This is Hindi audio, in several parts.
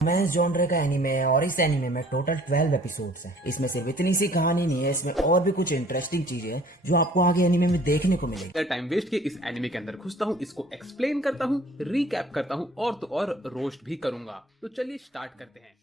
रोमांस जॉनर का एनीमे है और इस एनीमे में टोटल 12 एपिसोड्स हैं। इसमें सिर्फ इतनी सी कहानी नहीं है, इसमें और भी कुछ इंटरेस्टिंग चीजें हैं जो आपको आगे एनीमे में देखने को मिलेगी। टाइम वेस्ट के इस एनिमे के अंदर घुसता हूँ, इसको एक्सप्लेन करता हूँ, रिकैप करता हूँ और तो और रोस्ट भी करूंगा। तो चलिए स्टार्ट करते हैं।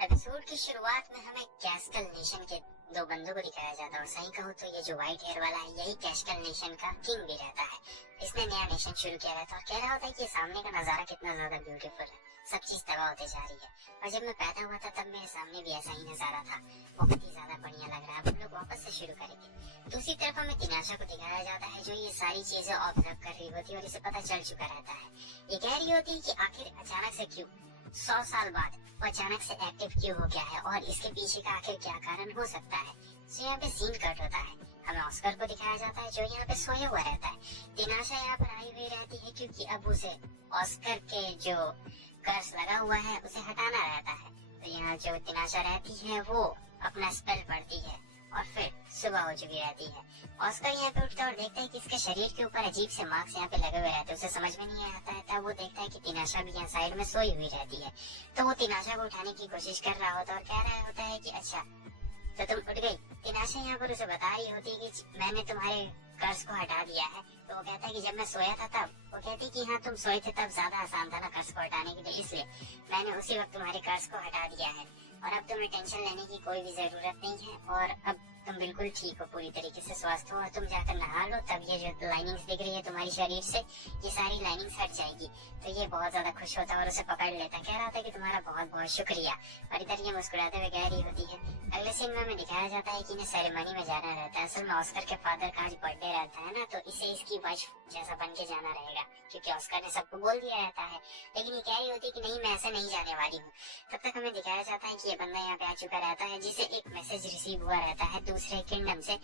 एपिसोड की शुरुआत में हमें कैस्कल नेशन के दो बंदों को दिखाया जाता है और सही कहूँ तो ये जो व्हाइट हेयर वाला है यही कैस्कल नेशन का किंग भी रहता है। इसने नया नेशन शुरू किया रहता है और कह रहा होता है कि सामने का नजारा कितना ज्यादा ब्यूटीफुल है, सब चीज तबाह होते जा रही है। और जब मैं पैदा हुआ था तब मेरे सामने भी ऐसा ही नजारा था, बहुत ही ज्यादा बढ़िया लग रहा है। हम लोग वापस से शुरू करेंगे। दूसरी तरफ हमें तिनाशा को दिखाया जाता है जो ये सारी चीजें ऑब्जर्व कर रही होती है और इसे पता चल चुका रहता है। ये कह रही होती है कि आखिर अचानक से क्यों 100 साल बाद वो अचानक से एक्टिव क्यों हो गया है और इसके पीछे का आखिर क्या कारण हो सकता है। तो यहाँ पे सीन कट होता है, हमें ऑस्कर को दिखाया जाता है जो यहाँ पे सोया हुआ रहता है। तिनाशा यहाँ पर आई हुई रहती है क्योंकि अब उसे ऑस्कर के जो कर्स लगा हुआ है उसे हटाना रहता है। तो यहाँ जो तिनाशा रहती है वो अपना स्पेल पढ़ती है और फिर सुबह हो चुकी रहती है। ऑस्कर यहाँ पे उठता है और देखता है कि इसके शरीर के ऊपर अजीब से मार्क्स यहाँ पे लगे हुए रहते हैं। उसे समझ में नहीं आता है, तब वो देखता है कि तिनाशा भी यहाँ साइड में सोई हुई रहती है। तो वो तिनाशा को उठाने की कोशिश कर रहा होता है और कह रहा होता है कि अच्छा तो तुम उठ गई। तिनाशा यहाँ पर उसे बता रही होती है कि मैंने तुम्हारे कर्ज को हटा दिया है। तो वो कहता है कि जब मैं सोया था तब। वो कहती कि हाँ तुम सोए थे तब ज्यादा आसान था ना कर्ज को हटाने के लिए, इसलिए मैंने उसी वक्त तुम्हारे कर्ज को हटा दिया है और अब तुम्हें टेंशन लेने की कोई भी जरूरत नहीं है और अब तुम बिल्कुल ठीक हो, पूरी तरीके से स्वस्थ हो और तुम जाकर नहा लो, तब ये जो लाइनिंग्स दिख रही है तुम्हारी शरीर से ये सारी लाइनिंग्स हट जाएगी। तो ये बहुत ज्यादा खुश होता है और उसे पकड़ लेता है, कह रहा था कि तुम्हारा बहुत बहुत शुक्रिया। और इधर ये मुस्कुराते हुए कह रही होती है। अगले सीन में हमें दिखाया जाता है कि इन्हें सेरेमनी में जाना रहता है। असल में ऑस्कर के फादर का आज बर्थडे रहता है ना, तो इसे इसकी वाइफ जैसा बन के जाना रहेगा क्योंकि ऑस्कर ने सबको बोल दिया रहता है। लेकिन ये कह रही होती है कि नहीं मैं ऐसे नहीं जाने वाली हूँ। तब तक हमें दिखाया जाता है कि ये बंदा यहाँ पे आ चुका रहता है जिसे एक मैसेज रिसीव हुआ रहता है दूसरे किंगडम से,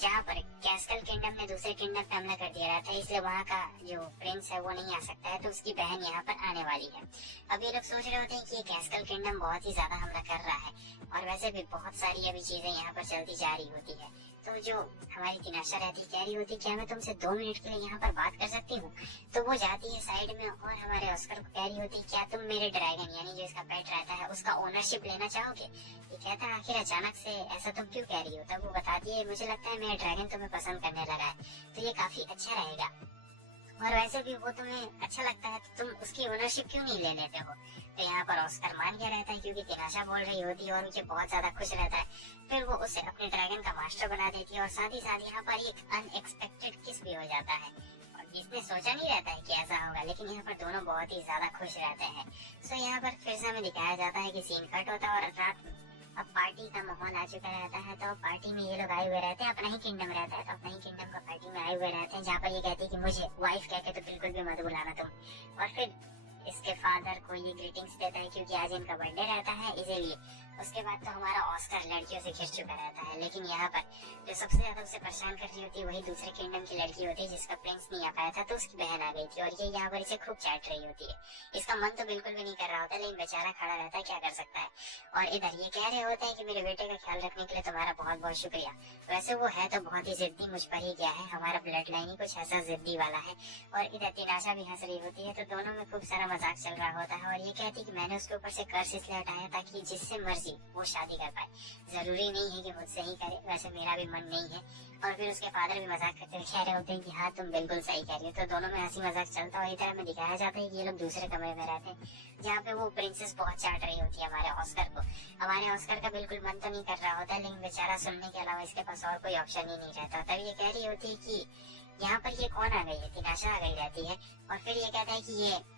जहाँ पर कैस्कल किंगडम ने दूसरे किंगडम पे हमला कर दिया रहता है, इसलिए वहाँ का जो प्रिंस है वो नहीं आ सकता है, तो उसकी बहन यहाँ पर आने वाली है। अब ये लोग सोच रहे होते हैं कि ये कैस्कल किंगडम बहुत ही ज्यादा हमला कर रहा है और वैसे भी बहुत सारी अभी चीजें यहाँ पर चलती जा रही होती है। तो जो हमारी तिनाशा रहती कह रही होती क्या मैं तुमसे 2 मिनट के लिए यहाँ पर बात कर सकती हूँ। तो वो जाती है साइड में और हमारे ऑस्कर को कह रही होती क्या तुम मेरे ड्रैगन यानी जो इसका पेट रहता है उसका ओनरशिप लेना चाहोगे। ये कहता है आखिर अचानक से ऐसा तुम क्यों कह रही हो। तब वो बताती है मुझे लगता है मेरा ड्रैगन तुम्हें पसंद करने लगा है, तो ये काफी अच्छा रहेगा और वैसे भी वो तुम्हें अच्छा लगता है तो तुम उसकी ओनरशिप क्यों नहीं ले लेते हो। तो यहाँ पर ऑस्कर मान गया रहता है क्योंकि तिनाशा बोल रही होती है और मुझे बहुत ज्यादा खुश रहता है। फिर वो उसे अपने ड्रैगन का मास्टर बना देती है और साथ ही साथ यहाँ पर एक अनएक्सपेक्टेड किस भी हो जाता है और जिसने सोचा नहीं रहता है कि ऐसा होगा, लेकिन यहाँ पर दोनों बहुत ही ज्यादा खुश रहते हैं। सो यहाँ पर फिर से हमें दिखाया जाता है कि सीन कट होता है और रात अब पार्टी का माहौल आ चुका रहता है। तो पार्टी में ये लोग आए हुए रहते हैं, अपना ही किंगडम रहता है तो अपना ही किंगडम का पार्टी में आए हुए रहते हैं, जहाँ पर ये कहती है कि मुझे वाइफ कह के तो बिल्कुल भी मत बुलाना तुम। और फिर इसके फादर को ये ग्रीटिंग्स देता है क्योंकि आज इनका बर्थडे रहता है इसीलिए। उसके बाद तो हमारा ऑस्कर लड़कियों से घिर चुका रहता है, लेकिन यहाँ पर जो सबसे ज्यादा उसे परेशान कर रही होती है वही दूसरे किंगडम की लड़की होती है जिसका प्रिंस नहीं आ पाया था, तो उसकी बहन आ गई थी और ये यहाँ पर इसे खूब चाट रही होती है। इसका मन तो बिल्कुल भी नहीं कर रहा होता लेकिन बेचारा खड़ा रहता है, क्या कर सकता है। और इधर ये कह रहे होते हैं कि मेरे बेटे का ख्याल रखने के लिए तुम्हारा बहुत बहुत शुक्रिया। वैसे वो है तो बहुत ही जिद्दी, मुझ पर ही गया है, हमारा ब्लड लाइन ही कुछ ऐसा जिद्दी वाला है। और इधर तिनाशा भी हंस रही होती है, तो दोनों में खूब सारा मजाक चल रहा होता है और ये कहती है कि मैंने उसके ऊपर से कर्ज इसलिए हटाया ताकि जिससे मर्जी वो शादी कर पाए, जरूरी नहीं है कि मुझसे ही करे, वैसे मेरा भी मन नहीं है। और फिर उसके फादर भी मजाक करते हुए कह रहे होते हैं कि हाँ तुम बिल्कुल सही कह रही हो। तो दोनों में हंसी मजाक चलता है और इधर हमें दिखाया जाता है कि ये लोग दूसरे कमरे में रहते हैं जहाँ पे वो प्रिंसेस बहुत चाट रही होती है हमारे ऑस्कर को। हमारे ऑस्कर का बिल्कुल मन तो नहीं कर रहा होता लेकिन बेचारा सुनने के अलावा इसके पास और कोई ऑप्शन ही नहीं रहता। तब ये कह रही होती है कि यहाँ पर ये कौन आ गई है, तिनाशा आ गई रहती है। और फिर ये कहता है कि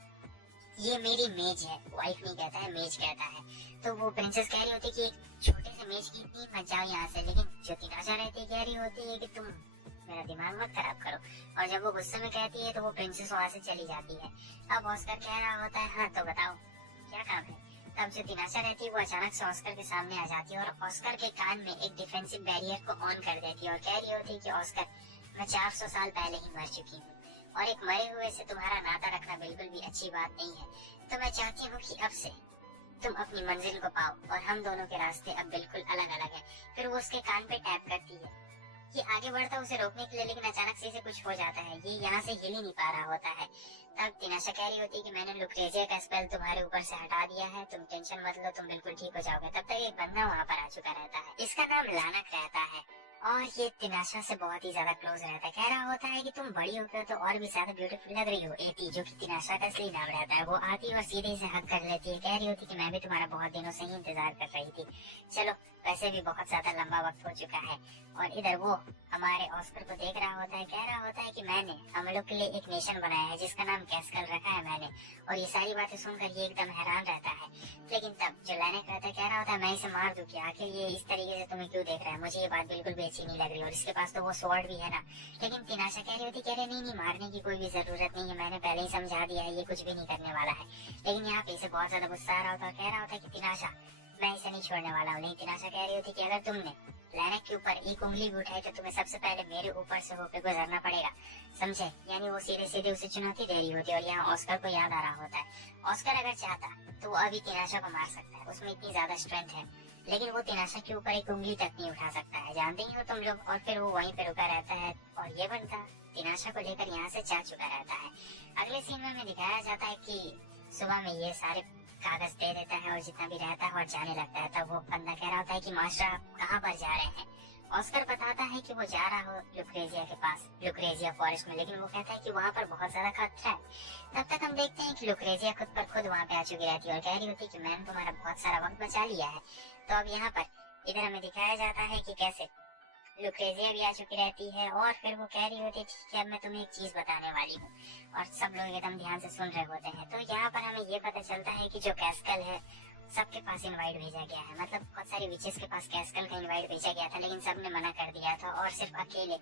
ये मेरी मेज है, वाइफ नहीं कहता है मेज कहता है। तो वो प्रिंसेस कह रही होती है कि एक छोटे से मेज की इतनी मत जाओ यहाँ से, लेकिन जो तिनाशा रहती है कह रही होती है कि तुम मेरा दिमाग मत खराब करो। और जब वो गुस्से में कहती है तो वो प्रिंसेस वहां से चली जाती है। अब ऑस्कर कह रहा होता है हाँ तो बताओ क्या काम है। तब जो तिनाशा रहती है वो अचानक से ऑस्कर के सामने आ जाती है और ऑस्कर के कान में एक डिफेंसिव बैरियर को ऑन कर देती है और कह रही होती है कि ऑस्कर मैं 400 साल पहले ही मर चुकी हूँ और एक मरे हुए से तुम्हारा नाता रखना बिल्कुल भी अच्छी बात नहीं है। तो मैं चाहती हूँ कि अब से तुम अपनी मंजिल को पाओ और हम दोनों के रास्ते अब बिल्कुल अलग अलग है। फिर वो उसके कान पे टैप करती है ये आगे बढ़ता है उसे रोकने के लिए, लेकिन अचानक से इसे कुछ हो जाता है, ये यहाँ से हिल ही नहीं पा रहा होता है। तब तिनाशा कह रही होती है कि मैंने लुक्रेजिया का स्पेल तुम्हारे ऊपर से हटा दिया है, तुम टेंशन मत लो, तुम बिल्कुल ठीक हो जाओगे। तब तक एक बंदा वहाँ पर आ चुका रहता है, इसका नाम लानक रहता है और ये तिनाशा से बहुत ही ज्यादा क्लोज रहता है। कह रहा होता है कि तुम बड़ी होकर तो और भी ज्यादा ब्यूटीफुल लग रही हो। एती, जो कि तिनाशा का असली नाम रहता है, वो आती है और सीधे से हक कर लेती है। कह रही होती कि मैं भी तुम्हारा बहुत दिनों से ही इंतजार कर रही थी। चलो, वैसे भी बहुत ज्यादा लंबा वक्त हो चुका है। और इधर वो हमारे ऑस्कर को देख रहा होता है, कह रहा होता है कि मैंने हम लोग के लिए एक नेशन बनाया है जिसका नाम कैस्कल रखा है मैंने। और ये सारी बातें सुनकर ये एकदम हैरान रहता है। लेकिन तब जो लैनेक रहता है कह रहा होता है मैं इसे मार दूं क्या? आखिर ये इस तरीके से तुम्हें क्यों देख रहा है? मुझे ये बात बिल्कुल भी अच्छी नहीं लग रही। और इसके पास तो वो स्वॉर्ड भी है ना। लेकिन तिनाशा कह रही होती, कह रहे नहीं, मारने की कोई भी जरूरत नहीं है, मैंने पहले ही समझा दिया है, ये कुछ भी नहीं करने वाला है। लेकिन यहाँ पे इसे बहुत ज्यादा गुस्सा आ रहा होता है, कह रहा होता है कि तिनाशा मैं इसे नहीं छोड़ने वाला हूँ। नहीं, तिनाशा कह रही होती कि अगर तुमने लैनेक के ऊपर एक उंगली भी उठाई तो तुम्हें सबसे पहले मेरे ऊपर से होकर गुजरना पड़ेगा, समझे? यानी वो सीधे सीधे उसे चुनौती दे रही होती है। और यहाँ ऑस्कर को याद आ रहा होता है, ऑस्कर अगर चाहता तो वो अभी तिनाशा को मार सकता है, उसमें इतनी ज्यादा स्ट्रेंथ है। लेकिन वो तिनाशा के ऊपर एक उंगली तक नहीं उठा सकता है, जानते ही हो तुम लोग। और फिर वो वहीं पे रुका रहता है और ये बनता तिनाशा को लेकर यहाँ से जा चुका रहता है। अगले सीन में हमें दिखाया जाता है कि सुबह में ये सारे कागज दे देता है और जितना भी रहता है और जाने लगता है। तब वो बंदा कह रहा होता है कि मास्टर आप कहाँ पर जा रहे हैं? ऑस्कर बताता है कि वो जा रहा हो लुक्रेजिया के पास, लुक्रेजिया फॉरेस्ट में। लेकिन वो कहता है कि वहाँ पर बहुत ज्यादा खतरा है। तब तक हम देखते हैं कि लुक्रेजिया खुद पर खुद वहाँ पे आ चुकी रहती है और कह रही होती है कि मैंने तुम्हारा बहुत सारा वक्त बचा लिया है। तो अब यहाँ पर इधर हमें दिखाया जाता है कि कैसे लुक्रेजिया भी आ चुकी रहती है। और फिर वो कह रही होती है ठीक है, अब मैं तुम्हें एक चीज बताने वाली हूँ। और सब लोग एकदम ध्यान से सुन रहे होते हैं। तो यहाँ पर हमें ये पता चलता है कि जो कैस्कल है सबके पास इनवाइट भेजा गया है, मतलब बहुत सारे विचेस के पास कैस्कल का इनवाइट भेजा गया था, लेकिन सबने मना कर दिया था। और सिर्फ अकेले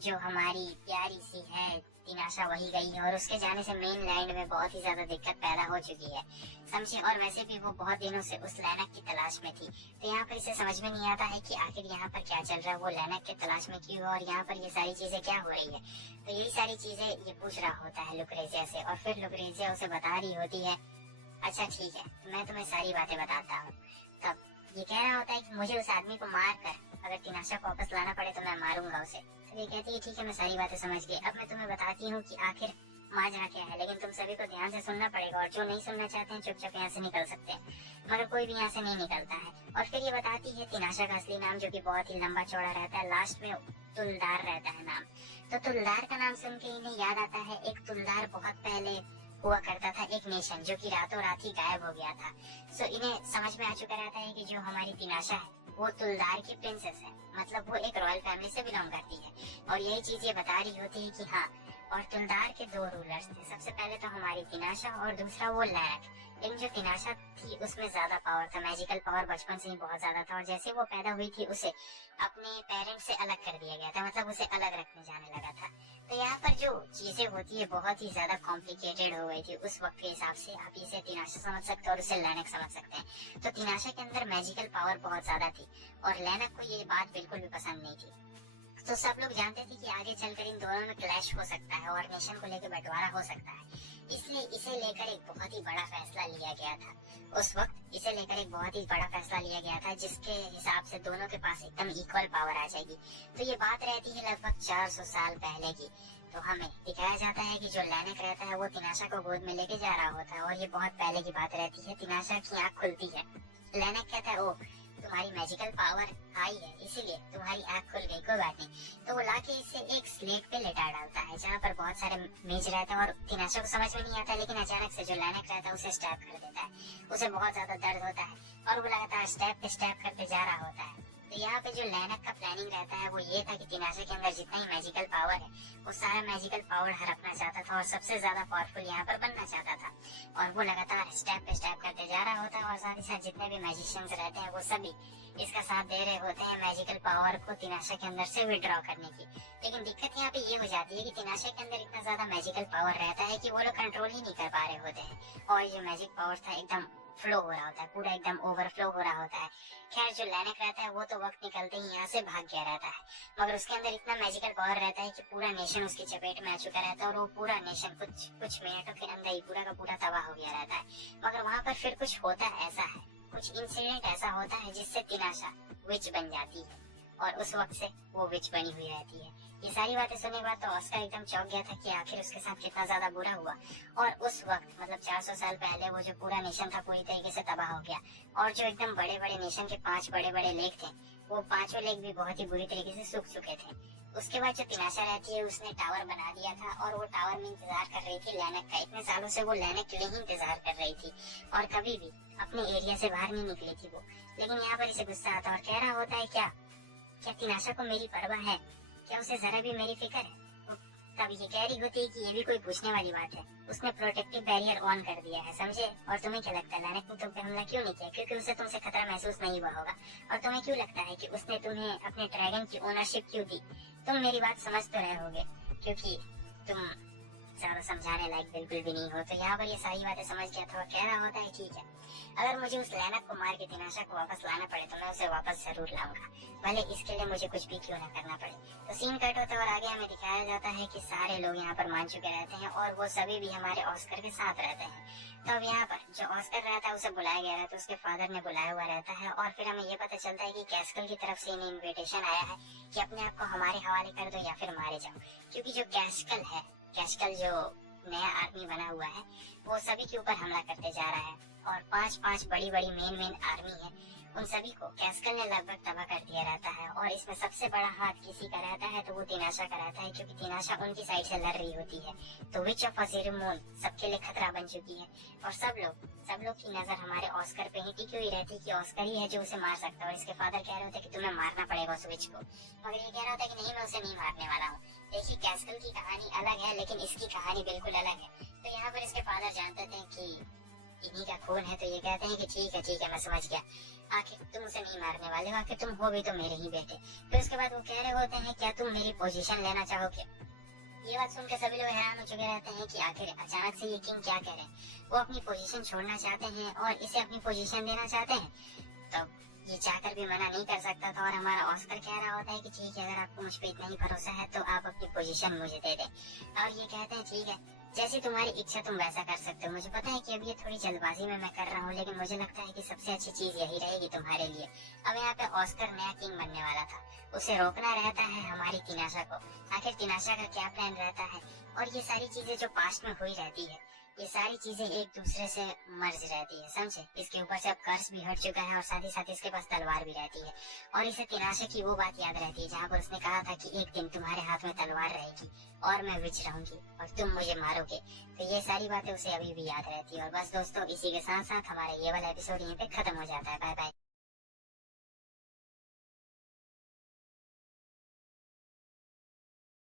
जो हमारी प्यारी सी है तिनाशा वही गई है। और उसके जाने से मेन लैंड में बहुत ही ज्यादा दिक्कत पैदा हो चुकी है, समझे? और वैसे भी वो बहुत दिनों से उस लैनक की तलाश में थी। तो यहाँ पर इसे समझ में नहीं आता है कि आखिर यहाँ पर क्या चल रहा है, वो लैनक की तलाश में क्यों और यहाँ पर ये सारी चीजें क्या हो रही है। तो यही सारी चीजें ये पूछ रहा होता है लुक्रेजिया से। और फिर लुक्रेजिया उसे बता रही होती है अच्छा ठीक है, तो मैं तुम्हें सारी बातें बताता हूँ। तब ये कह रहा होता है कि मुझे उस आदमी को मार कर अगर तिनाशा को वापस लाना पड़े तो मैं मारूंगा उसे। तो ये कहती है ठीक है, मैं सारी बातें समझ गई। अब मैं तुम्हें बताती हूँ कि आखिर माजरा क्या है, लेकिन तुम सभी को ध्यान से सुनना पड़ेगा और जो नहीं सुनना चाहते हैं चुपचाप यहाँ से निकल सकते हैं। मगर कोई भी यहाँ से नहीं निकलता है। और फिर ये बताती है तिनाशा का असली नाम, जो कि बहुत ही लंबा चौड़ा रहता है, लास्ट में तुलदार रहता है नाम। तो तुलदार का नाम सुन के इन्हें याद आता है एक तुलदार बहुत पहले हुआ करता था, एक नेशन जो कि रातों रात ही गायब हो गया था। सो इन्हें समझ में आ चुका रहता है कि जो हमारी तिनाशा है वो तुलदार की प्रिंसेस है, मतलब वो एक रॉयल फैमिली से बिलोंग करती है। और यही चीज ये बता रही होती है कि हाँ, और तुलदार के दो रूलर्स थे, सबसे पहले तो हमारी तिनाशा और दूसरा वो लैनक। लेकिन जो तिनाशा थी उसमें ज्यादा पावर था, मैजिकल पावर बचपन से ही बहुत ज्यादा था। और जैसे वो पैदा हुई थी उसे अपने पेरेंट्स से अलग कर दिया गया था, मतलब उसे अलग रखने जाने लगा था। तो यहाँ पर जो चीजें होती है बहुत ही ज्यादा कॉम्प्लिकेटेड हो गई थी उस वक्त के हिसाब से। आप इसे तिनाशा समझ सकते हैं और उसे लैनक समझ सकते हैं। तो तिनाशा के अंदर मैजिकल पावर बहुत ज्यादा थी और लैनक को ये बात बिल्कुल भी पसंद नहीं थी। तो सब लोग जानते थे कि आगे चलकर इन दोनों में क्लैश हो सकता है और नेशन को लेकर बंटवारा हो सकता है। इसलिए इसे लेकर एक बहुत ही बड़ा फैसला लिया गया था। उस वक्त इसे लेकर एक बहुत ही बड़ा फैसला लिया गया था जिसके हिसाब से दोनों के पास एकदम इक्वल पावर आ जाएगी। तो ये बात रहती है लगभग 400 साल पहले की। तो हमें दिखाया जाता है कि जो लैनक रहता है वो तिनाशा को गोद में लेके जा रहा होता है और ये बहुत पहले की बात रहती है। तिनाशा की आँख खुलती है, लैनक कहता है ओ तुम्हारी मैजिकल पावर आई है इसीलिए तुम्हारी आँख खुल गई, कोई बात नहीं। तो वो लाके इसे एक स्लेट पे लेटा डालता है जहाँ पर बहुत सारे मेज रहते हैं और तिनाशा को समझ में नहीं आता। लेकिन अचानक से जो लैनक रहता है उसे स्टैप कर देता है, उसे बहुत ज्यादा दर्द होता है और वो लगातार स्टेप पे स्टेप करते जा रहा होता है। तो यहाँ पे जो लैनक का प्लानिंग रहता है वो ये था कि तिनाशा के अंदर जितना ही मैजिकल पावर है वो सारा मैजिकल पावर हड़पना चाहता था और सबसे ज्यादा पावरफुल यहाँ पर बनना चाहता था। और वो लगातार स्टेप पे स्टेप करते जा रहा होता है और साथ ही साथ जितने भी मैजिशियंस रहते हैं वो सभी इसका साथ दे रहे होते हैं मैजिकल पावर को तिनाशा के अंदर से विड्रॉ करने की। लेकिन दिक्कत यहाँ पे ये हो जाती है कि तिनाशा के अंदर इतना ज्यादा मैजिकल पावर रहता है कि वो लोग कंट्रोल ही नहीं कर पा रहे होते हैं और जो मैजिक पावर था एकदम फ्लो हो रहा होता है, पूरा एकदम ओवरफ्लो हो रहा होता है। खैर जो लैनक रहता है वो तो वक्त निकलते ही यहाँ से भाग गया रहता है, मगर उसके अंदर इतना मैजिकल पावर रहता है कि पूरा नेशन उसकी चपेट में आ चुका रहता है और वो पूरा नेशन कुछ मिनटों के अंदर ही पूरा का पूरा तबाह हो गया रहता है। मगर वहाँ पर फिर कुछ होता ऐसा है, कुछ इंसिडेंट ऐसा होता है जिससे तिनाशा विच बन जाती है। और उस वक्त से वो विच बनी हुई रहती है। ये सारी बातें सुनने के बाद तो ऑस्कर एकदम चौंक गया था कि आखिर उसके साथ कितना ज्यादा बुरा हुआ। और उस वक्त मतलब 400 साल पहले वो जो पूरा नेशन था पूरी तरीके से तबाह हो गया, और जो एकदम बड़े बड़े नेशन के 5 बड़े बड़े लेक थे वो 5 लेक भी बहुत ही बुरी तरीके से सूख चुके थे। उसके बाद जो तिनाशा रहती है उसने टावर बना दिया था, और वो टावर में इंतजार कर रही थी लैनक का। इतने सालों से वो लैनक के लिए ही इंतजार कर रही थी और कभी भी अपने एरिया से बाहर नहीं निकली थी वो। लेकिन यहाँ पर इसे गुस्सा आता और कह रहा होता है क्या तिनाशा को मेरी परवाह है, क्या उसे जरा भी मेरी फिक्र है। तब ये कह रही होती है कि ये भी कोई पूछने वाली बात है, उसने प्रोटेक्टिव बैरियर ऑन कर दिया है, समझे। और तुम्हें क्या लगता है लैनक ने तुम पे हमला क्यों नहीं किया? क्योंकि उसे तुमसे खतरा महसूस नहीं हुआ होगा। और तुम्हें क्यों लगता है कि उसने तुम्हें अपने ड्रैगन की ओनरशिप क्यों दी? तुम मेरी बात समझ तो रहे होगे, क्योंकि तुम ज्यादा समझाने लायक बिल्कुल भी नहीं हो। तो यहाँ पर ये सारी बातें समझ गया था और कह रहा होता है ठीक है, अगर मुझे उस लैनक को मार के तिनाशा को वापस लाना पड़े तो मैं उसे वापस जरूर लाऊंगा, भले इसके लिए मुझे कुछ भी क्यों न करना पड़े। तो सीन कट होता है और आगे हमें दिखाया जाता है कि सारे लोग यहाँ पर मान चुके रहते हैं और वो सभी भी हमारे ऑस्कर के साथ रहते हैं। तो अब यहाँ पर जो ऑस्कर रहता है उसे बुलाया गया रहता है, उसके फादर ने बुलाया हुआ रहता है, और फिर हमें ये पता चलता है कि कैस्कल की तरफ से इन्हें इन्विटेशन आया है कि अपने आप को हमारे हवाले कर दो या फिर मारे जाओ। क्योंकि जो कैस्कल जो नया आर्मी बना हुआ है वो सभी के ऊपर हमला करते जा रहा है, और 5 बड़ी बड़ी मेन आर्मी है, उन सभी को कैस्कल ने लगभग तबाह कर दिया रहता है। और इसमें सबसे बड़ा हाथ किसी का रहता है तो वो तिनाशा का रहता है, क्योंकि तिनाशा उनकी साइड से लड़ रही होती है। तो विच ऑफ अजीरिमोन सबके लिए खतरा बन चुकी है, और सब लोग की नजर हमारे ऑस्कर पे ही टिकी हुई रहती है कि ऑस्कर ही है जो उसे मार सकता है। और इसके फादर कह रहे होते कि तुम्हें मारना पड़ेगा उस विच को, मगर ये कह रहा होता है कि नहीं, मैं उसे नहीं मारने वाला हूँ। देखिए कैस्कल की कहानी अलग है लेकिन इसकी कहानी बिल्कुल अलग है। तो यहाँ पर इसके फादर जानते थे कि इन्हीं का खून है, तो ये कहते हैं कि ठीक है मैं समझ गया, आखिर तुम उसे नहीं मारने वाले हो, आखिर तुम हो भी तो मेरे ही बेटे। फिर उसके बाद वो कह रहे होते हैं क्या तुम मेरी पोजीशन लेना चाहोगे? ये बात सुनकर सभी लोग हैरान हो चुके रहते हैं कि आखिर अचानक से ये किंग क्या कह रहे हैं। वो अपनी पोजीशन छोड़ना चाहते हैं और इसे अपनी पोजीशन देना चाहते हैं। तब ये चाहकर भी मना नहीं कर सकता था, और हमारा ऑस्कर कह रहा होता है कि ठीक है, अगर आपको मुझ पे इतना ही भरोसा है तो आप अपनी पोजीशन मुझे दे दें। और ये कहते हैं ठीक है, जैसी तुम्हारी इच्छा तुम वैसा कर सकते हो। मुझे पता है कि अभी ये थोड़ी जल्दबाजी में मैं कर रहा हूँ, लेकिन मुझे लगता है कि सबसे अच्छी चीज यही रहेगी तुम्हारे लिए। अब यहाँ पे ऑस्कर नया किंग बनने वाला था, उसे रोकना रहता है हमारी तिनाशा को। आखिर तिनाशा का क्या प्लान रहता है, और ये सारी चीजें जो पास्ट में हुई रहती है, ये सारी चीजें एक दूसरे से मर्ज रहती है, समझे। इसके ऊपर से अब कर्ज भी हट चुका है और साथ ही साथ इसके पास तलवार भी रहती है, और इसे तिनाशा की वो बात याद रहती है जहाँ पर उसने कहा था कि एक दिन तुम्हारे हाथ में तलवार रहेगी और मैं विच रहूंगी और तुम मुझे मारोगे। तो ये सारी बातें उसे अभी भी याद रहती है। और बस दोस्तों, इसी के साथ साथ हमारा ये वाला एपिसोड यहीं पे खत्म हो जाता है। Bye bye.